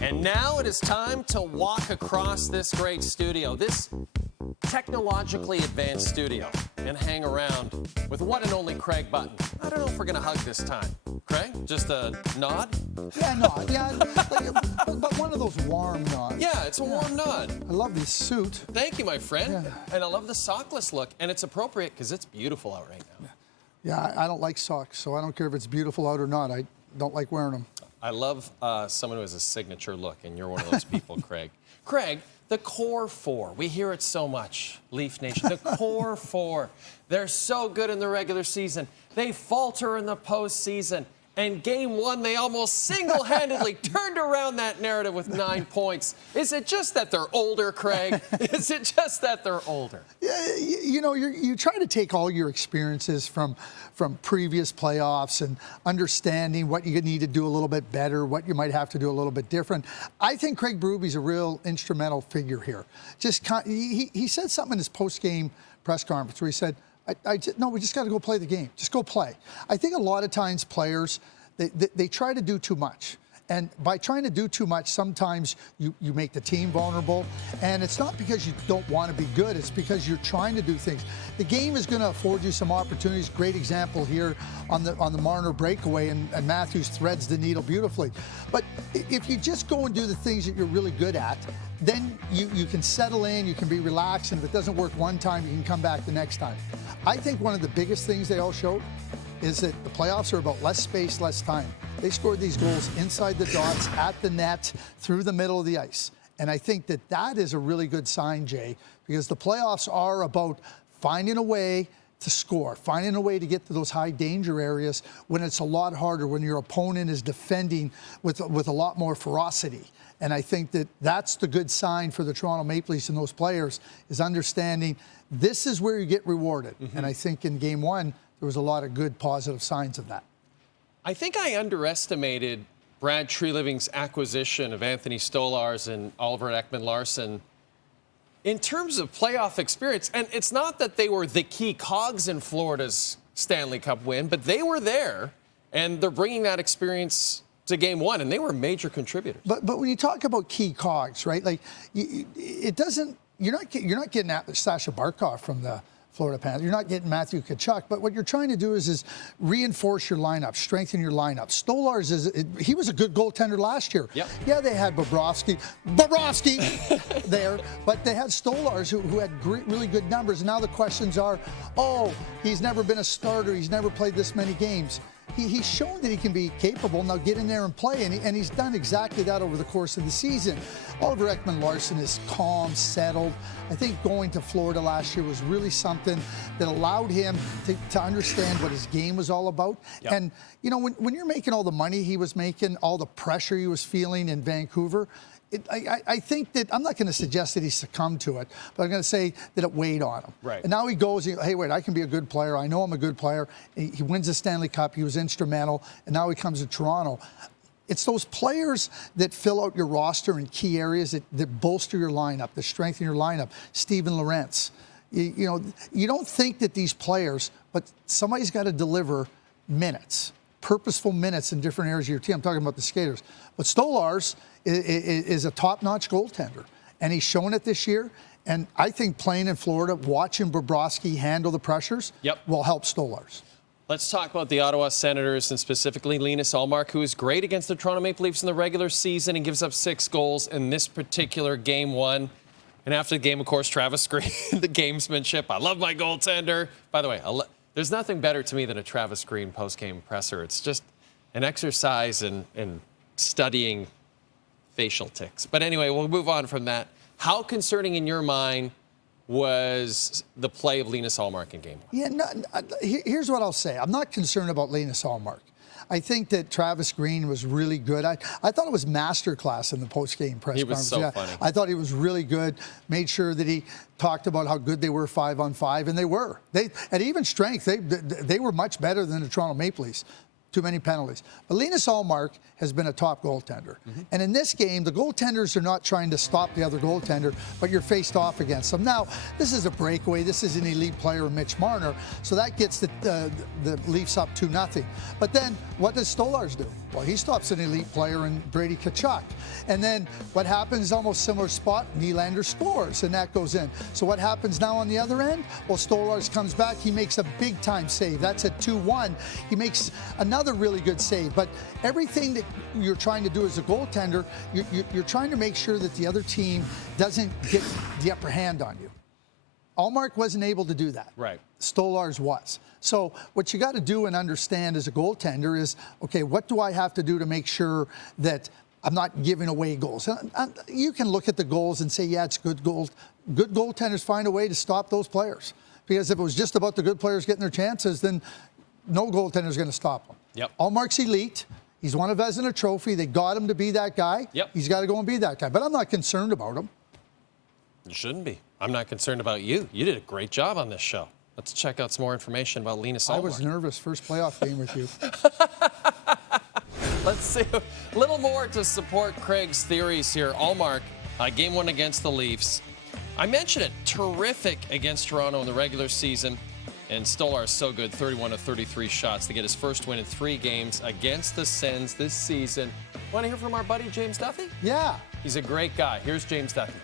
And now it is time to walk across this great studio, this technologically advanced studio, and hang around with one and only Craig Button. I don't know if we're going to hug this time. Craig, just a nod? Yeah, nod. Yeah, but one of those warm nods. Yeah, it's a warm nod. I love this suit. Thank you, my friend. Yeah. And I love the sockless look, and it's appropriate because it's beautiful out right now. Yeah, I don't like socks, so I don't care if it's beautiful out or not. I don't like wearing them. I love someone who has a signature look, and you're one of those people, Craig. Craig, the core four, we hear it so much, Leaf Nation. The core four, they're so good in the regular season. They falter in the postseason. And game one, they almost single-handedly turned around that narrative with 9 points. Is it just that they're older, Craig? Is it just that they're older? Yeah, you know, you try to take all your experiences from previous playoffs and understanding what you need to do a little bit better, what you might have to do a little bit different. I think Craig Berube's a real instrumental figure here. He said something in his post-game press conference where he said, no, we just got to go play the game. Just go play. I think a lot of times players, they try to do too much. And by trying to do too much, sometimes you make the team vulnerable. And it's not because you don't want to be good. It's because you're trying to do things. The game is going to afford you some opportunities. Great example here on the Marner breakaway, and Matthews threads the needle beautifully. But if you just go and do the things that you're really good at, then you can settle in, you can be relaxed, and if it doesn't work one time, you can come back the next time. I think one of the biggest things they all showed is that the playoffs are about less space, less time. They scored these goals inside the dots, at the net, through the middle of the ice. And I think that is a really good sign, Jay, because the playoffs are about finding a way to score, finding a way to get to those high danger areas when it's a lot harder, when your opponent is defending with a lot more ferocity. And I think that's the good sign for the Toronto Maple Leafs and those players, is understanding this is where you get rewarded. Mm-hmm. And I think in game one, there was a lot of good positive signs of that. I think I underestimated Brad Treliving's acquisition of Anthony Stolarz and Oliver Ekman-Larsson in terms of playoff experience. And it's not that they were the key cogs in Florida's Stanley Cup win, but they were there, and they're bringing that experience to game one, and they were major contributors. But when you talk about key cogs, right? Like it doesn't. You're not getting Sasha Barkov from the Florida Panthers. You're not getting Matthew Tkachuk. But what you're trying to do is reinforce your lineup, strengthen your lineup. Stolarz he was a good goaltender last year. Yep. Yeah, they had Bobrovsky there, but they had Stolarz who had really good numbers. And now the questions are, oh, he's never been a starter. He's never played this many games. He's shown that he can be capable. Now get in there and play, and he's done exactly that over the course of the season. Oliver Ekman-Larsson is calm, settled. I think going to Florida last year was really something that allowed him to understand what his game was all about. Yep. And, you know, when you're making all the money he was making, all the pressure he was feeling in Vancouver, I think that, I'm not going to suggest that he succumbed to it, but I'm going to say that it weighed on him. Right. And now he goes, hey, wait, I can be a good player. I know I'm a good player. He wins the Stanley Cup. He was instrumental. And now he comes to Toronto. It's those players that fill out your roster in key areas that bolster your lineup, that strengthen your lineup. Steven Lorentz. You know, you don't think that these players, but somebody's got to deliver minutes, purposeful minutes in different areas of your team. I'm talking about the skaters. But Stolarz is a top-notch goaltender, and he's shown it this year. And I think playing in Florida, watching Bobrovsky handle the pressures will help Stolarz. Let's talk about the Ottawa Senators, and specifically Linus Ullmark, who is great against the Toronto Maple Leafs in the regular season and gives up 6 goals in this particular game one. And after the game, of course, Travis Green, the gamesmanship. I love my goaltender. By the way, there's nothing better to me than a Travis Green post-game presser. It's just an exercise in studying facial tics. But anyway, we'll move on from that. How concerning in your mind was the play of Linus Ullmark in game one? Yeah, here's what I'll say. I'm not concerned about Linus Ullmark. I think that Travis Green was really good. I thought it was masterclass in the post-game press conference. He was so funny. I thought he was really good. Made sure that he talked about how good they were 5-on-5, and they were. At even strength, they were much better than the Toronto Maple Leafs. too many penalties. But Linus Ullmark has been a top goaltender. And in this game, the goaltenders are not trying to stop the other goaltender, but you're faced off against them. Now, this is a breakaway. This is an elite player, Mitch Marner, so that gets the Leafs up 2-0. But then what does Stolarz do? Well, he stops an elite player in Brady Tkachuk. And then what happens, almost similar spot, Nylander scores, and that goes in. So what happens now on the other end? Well, Stolarz comes back. He makes a big-time save. That's at 2-1. He makes another really good save. But everything that you're trying to do as a goaltender, you're trying to make sure that the other team doesn't get the upper hand on you. Ullmark wasn't able to do that. Right. Stolarz was. So what you got to do and understand as a goaltender is, okay, what do I have to do to make sure that I'm not giving away goals? You can look at the goals and say, yeah, it's good goals. Good goaltenders find a way to stop those players. Because if it was just about the good players getting their chances, then no goaltender is going to stop them. Yep. Ullmark's elite. He's won a Vezina trophy. They got him to be that guy. Yep. He's got to go and be that guy. But I'm not concerned about him. You shouldn't be. I'm not concerned about you. You did a great job on this show. Let's check out some more information about Linus Ullmark. I was nervous first playoff game with you. Let's see a little more to support Craig's theories here. Ullmark, game 1 against the Leafs. I mentioned it, terrific against Toronto in the regular season. And Stolarz so good, 31 of 33 shots to get his first win in 3 games against the Sens this season. Want to hear from our buddy James Duffy? Yeah. He's a great guy. Here's James Duffy.